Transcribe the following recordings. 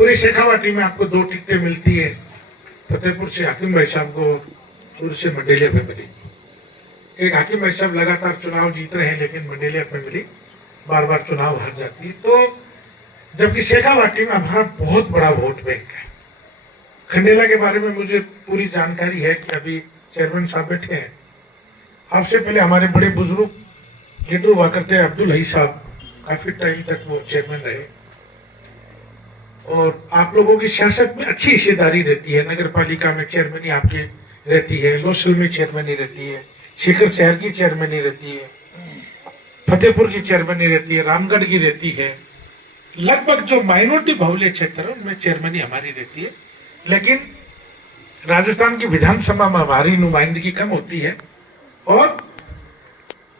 पूरी शेखावाटी में आपको 2 टिकटें मिलती है। फतेहपुर से हाकिम भाई साहब को, सूरत से मंडेलिया पे मिली। एक हाकिम भाई साहब लगातार चुनाव जीत रहे हैं, लेकिन मंडेलिया पे मिली, बार बार चुनाव हार जाती है। तो जबकि शेखावाटी में हमारा बहुत बड़ा वोट बैंक है। खंडेला के बारे में मुझे पूरी जानकारी है कि अभी चेयरमैन साहब बैठे हैं। आपसे पहले हमारे बड़े बुजुर्ग लीडर हुआ करते हैं अब्दुल हई साहब, काफी टाइम तक वो चेयरमैन रहे। और आप लोगों की सियासत में अच्छी हिस्सेदारी रहती है। नगर पालिका में चेयरमैनी आपके रहती है, लोसल में चेयरमैनी रहती है, शिखर शहर की चेयरमैनी रहती है, फतेहपुर की चेयरमैनी रहती है, रामगढ़ की रहती है। लगभग जो माइनॉरिटी बहुल्य क्षेत्र है उनमें चेयरमैनी हमारी रहती है। लेकिन राजस्थान की विधानसभा में हमारी नुमाइंदगी कम होती है और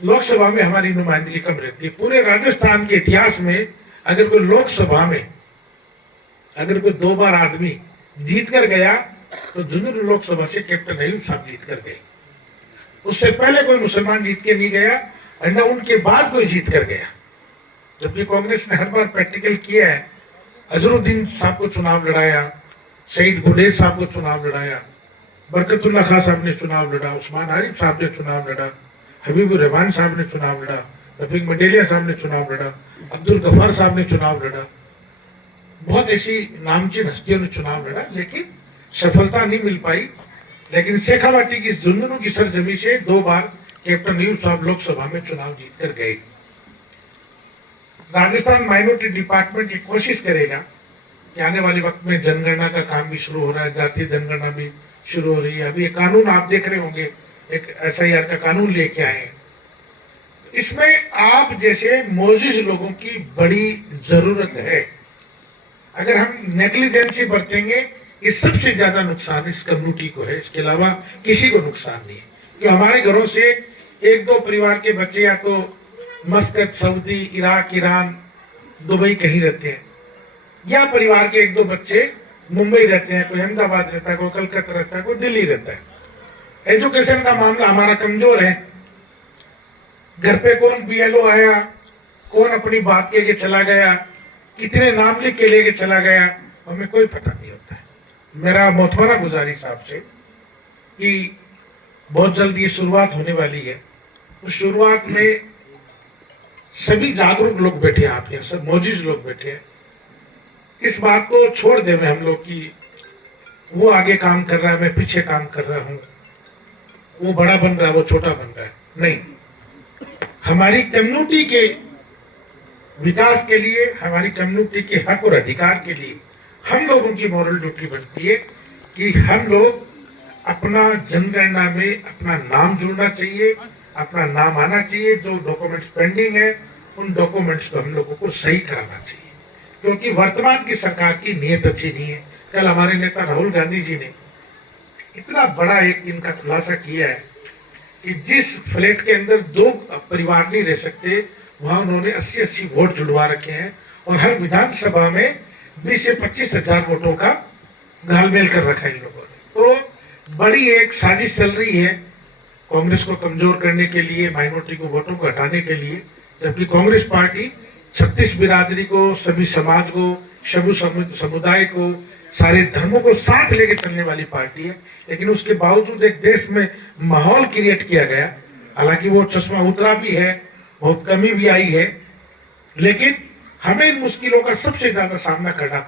लोकसभा में हमारी नुमाइंदगी कम रहती है। पूरे राजस्थान के इतिहास में अगर कोई लोकसभा में अगर कोई 2 बार आदमी जीत कर गया तो झुंझुनू लोकसभा से कैप्टन अयूब साहब जीत कर गए। उससे पहले कोई मुसलमान जीत के नहीं गया और न उनके बाद कोई जीत कर गया। जबकि कांग्रेस ने हर बार प्रैक्टिकल किया है। अजहरुद्दीन साहब को चुनाव लड़ाया, शहीद गुडेर साहब को चुनाव लड़ाया, बरकतुल्ला खां साहब ने चुनाव लड़ा, उस्मान आरिफ साहब ने चुनाव लड़ा, हबीबुर रहमान साहब ने चुनाव लड़ा, रफीक मंडेलिया साहब ने चुनाव लड़ा, अब्दुल गफ्फार साहब ने चुनाव लड़ा। बहुत ऐसी नामचीन हस्तियों ने चुनाव लड़ा, लेकिन सफलता नहीं मिल पाई। लेकिन शेखावाटी की झुंझुनू की सरजमी से 2 बार कैप्टन अयूब साहब लोकसभा में चुनाव जीत कर गए। राजस्थान माइनॉरिटी डिपार्टमेंट ये कोशिश करेगा कि आने वाले वक्त में जनगणना का काम भी शुरू हो रहा है, जातीय जनगणना भी शुरू हो रही है। अभी ये कानून आप देख रहे होंगे, एक SIR का कानून लेके आए हैं। इसमें आप जैसे मोजिज लोगों की बड़ी जरूरत है। अगर हम नेग्लिजेंसी बरतेंगे, ये सबसे ज्यादा नुकसान इस कम्युनिटी को है, इसके अलावा किसी को नुकसान नहीं है। कि हमारे घरों से 1-2 परिवार के बच्चे या तो मस्कत, सऊदी, इराक, ईरान, दुबई कहीं रहते हैं, या परिवार के 1-2 बच्चे मुंबई रहते हैं, कोई अहमदाबाद रहता है, कोई कलकत्ता रहता है, कोई दिल्ली रहता है। एजुकेशन का मामला हमारा कमजोर है। घर पे कौन BLO आया, कौन अपनी बात के चला गया, कितने नाम लिख के लेके चला गया, हमें कोई पता नहीं होता है। मेरा मोहतरमा गुजारिश आपसे कि बहुत जल्द ये शुरुआत होने वाली है। उस शुरुआत में सभी जागरूक लोग बैठे हैं, आप यहाँ सब मौजूद लोग बैठे हैं। इस बात को छोड़ दे हम लोग कि वो आगे काम कर रहा है, मैं पीछे काम कर रहा हूं, वो बड़ा बन रहा है, वो छोटा बन रहा है। नहीं, हमारी कम्युनिटी के विकास के लिए, हमारी कम्युनिटी के हक और अधिकार के लिए हम लोगों की मॉरल ड्यूटी बनती है कि हम लोग अपना जनगणना में अपना नाम जुड़ना चाहिए, अपना नाम आना चाहिए। जो डॉक्यूमेंट्स पेंडिंग है उन डॉक्यूमेंट्स को हम लोगों को सही कराना चाहिए, क्योंकि वर्तमान की सरकार की नीयत अच्छी नहीं है। कल हमारे नेता राहुल गांधी जी ने इतना बड़ा एक इनका खुलासा किया है कि जिस फ्लैट के अंदर 2 परिवार नहीं रह सकते, वहां उन्होंने 80-80 वोट जुड़वा रखे हैं और हर विधानसभा में 20 से 25 हजार वोटों का घालमेल कर रखा है इन लोगों ने। तो बड़ी एक साजिश चल रही है कांग्रेस को कमजोर करने के लिए, माइनॉरिटी को वोटों को हटाने के लिए। जबकि कांग्रेस पार्टी 36 बिरादरी को, सभी समाज को, सभी समुदाय को, सारे धर्मों को साथ लेके चलने वाली पार्टी है। लेकिन उसके बावजूद एक देश में माहौल क्रिएट किया गया, हालांकि वो चश्मा उतरा भी है, बहुत कमी भी आई है, लेकिन हमें इन मुश्किलों का सबसे ज्यादा सामना करना